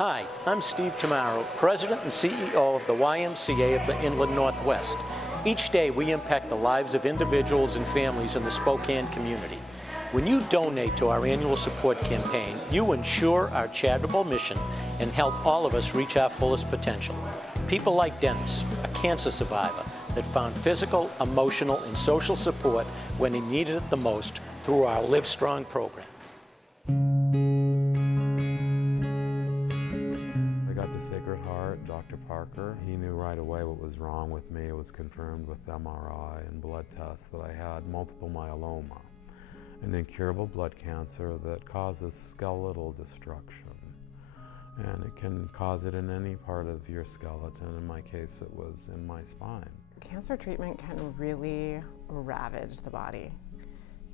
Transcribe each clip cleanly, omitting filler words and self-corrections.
Hi, I'm Steve Tamaro, President and CEO of the YMCA of the Inland Northwest. Each day we impact the lives of individuals and families in the Spokane community. When you donate to our annual support campaign, you ensure our charitable mission and help all of us reach our fullest potential. People like Dennis, a cancer survivor that found physical, emotional, and social support when he needed it the most through our Live Strong program. I got to Sacred Heart, Dr. Parker. He knew right away what was wrong with me. It was confirmed with MRI and blood tests that I had multiple myeloma, an incurable blood cancer that causes skeletal destruction. And it can cause it in any part of your skeleton. In my case, it was in my spine. Cancer treatment can really ravage the body.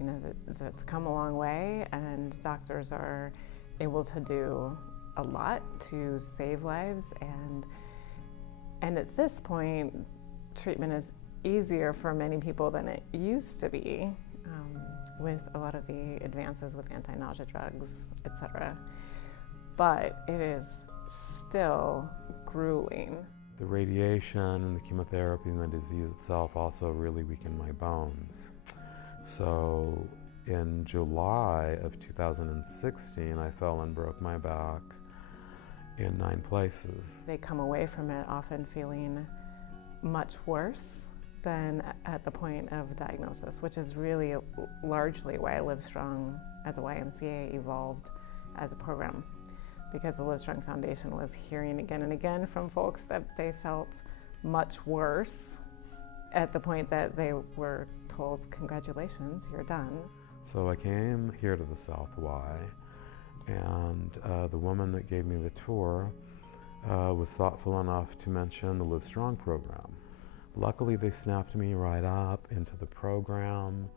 You know, that's come a long way, and doctors are able to do a lot to save lives, and at this point, treatment is easier for many people than it used to be, with a lot of the advances with anti-nausea drugs, etc. But it is still grueling. The radiation and the chemotherapy and the disease itself also really weakened my bones. So in July of 2016, I fell and broke my back in 9 places. They come away from it often feeling much worse than at the point of diagnosis, which is really largely why Live Strong at the YMCA evolved as a program, because the Live Strong Foundation was hearing again and again from folks that they felt much worse at the point that they were told, congratulations, you're done. So I came here to the South Y, and the woman that gave me the tour was thoughtful enough to mention the Live Strong program. Luckily, they snapped me right up into the program,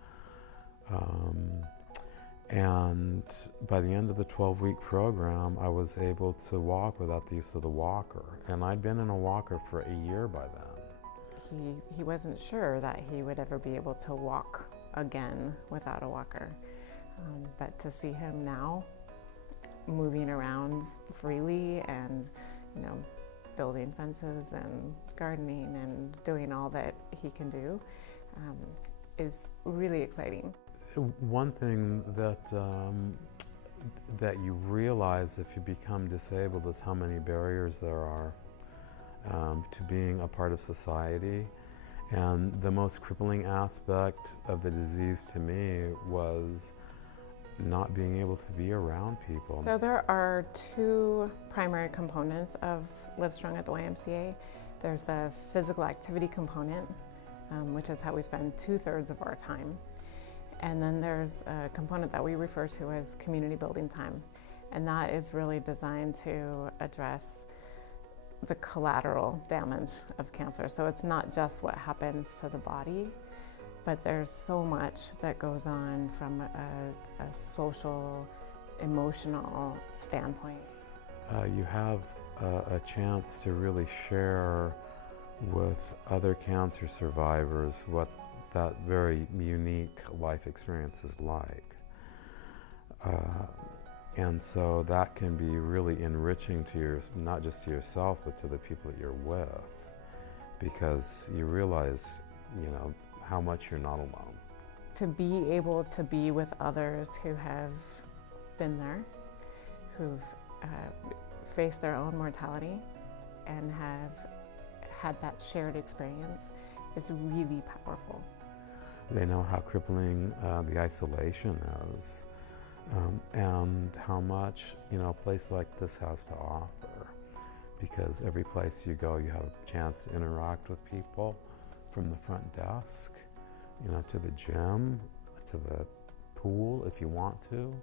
and by the end of the 12-week program, I was able to walk without the use of the walker, and I'd been in a walker for a year by then. He wasn't sure that he would ever be able to walk again without a walker, but to see him now moving around freely and, you know, building fences and gardening and doing all that he can do is really exciting. One thing that that you realize if you become disabled is how many barriers there are to being a part of society. And the most crippling aspect of the disease to me was not being able to be around people. So there are 2 primary components of Live Strong at the YMCA. There's the physical activity component, which is how we spend 2/3 of our time. And then there's a component that we refer to as community building time. And that is really designed to address the collateral damage of cancer. So it's not just what happens to the body, but there's so much that goes on from a social, emotional standpoint. You have a chance to really share with other cancer survivors what that very unique life experience is like. And so that can be really enriching to not just to yourself, but to the people that you're with, because you realize, you know, how much you're not alone. To be able to be with others who have been there, who've faced their own mortality and have had that shared experience is really powerful. They know how crippling the isolation is, and how much, you know, a place like this has to offer, because every place you go you have a chance to interact with people, from the front desk, you know, to the gym, to the pool if you want to.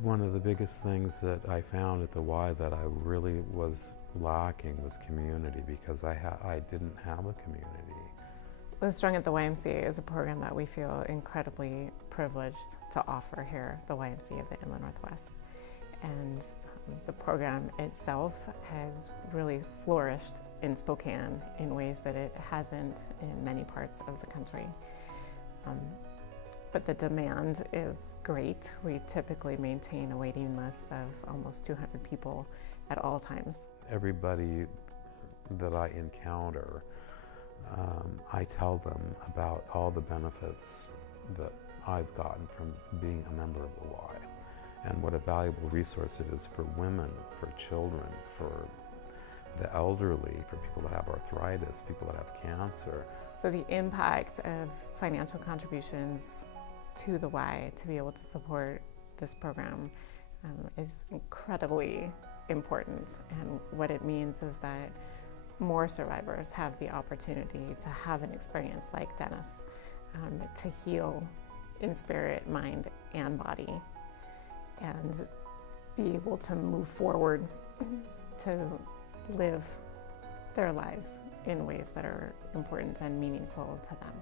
One of the biggest things that I found at the Y that I really was lacking was community, because I didn't have a community. Live Strong at the YMCA is a program that we feel incredibly privileged to offer here at the YMCA of the Inland Northwest. And the program itself has really flourished in Spokane in ways that it hasn't in many parts of the country. But the demand is great. We typically maintain a waiting list of almost 200 people at all times. Everybody that I encounter, I tell them about all the benefits that I've gotten from being a member of the Y, and what a valuable resource it is for women, for children, for the elderly, for people that have arthritis, people that have cancer. So the impact of financial contributions to the Y to be able to support this program is incredibly important, and what it means is that more survivors have the opportunity to have an experience like Dennis, to heal in spirit, mind, and body, and be able to move forward to live their lives in ways that are important and meaningful to them.